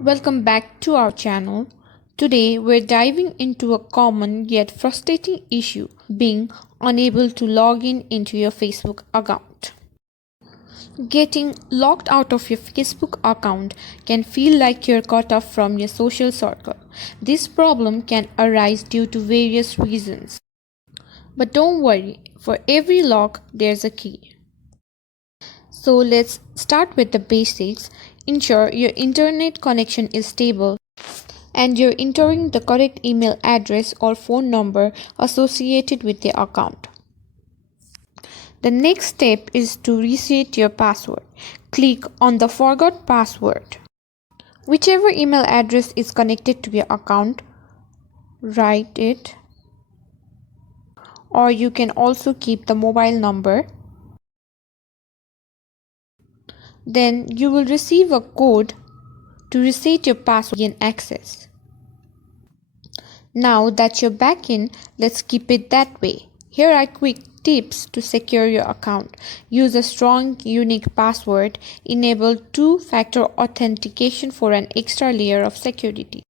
Welcome back to our channel. Today we're diving into a common yet frustrating issue, being unable to log in into your Facebook account. Getting locked out of your Facebook account can feel like you're cut off from your social circle. This problem can arise due to various reasons. But don't worry, for every lock there's a key. So let's start with the basics. Ensure your internet connection is stable and you're entering the correct email address or phone number associated with the account. The next step is to reset your password. Click on the Forgot Password. Whichever email address is connected to your account, write it, or you can also keep the mobile number. Then you will receive a code to reset your password and access. Now that you're back in, let's keep it that way. Here are quick tips to secure your account. Use a strong, unique password. Enable two-factor authentication for an extra layer of security.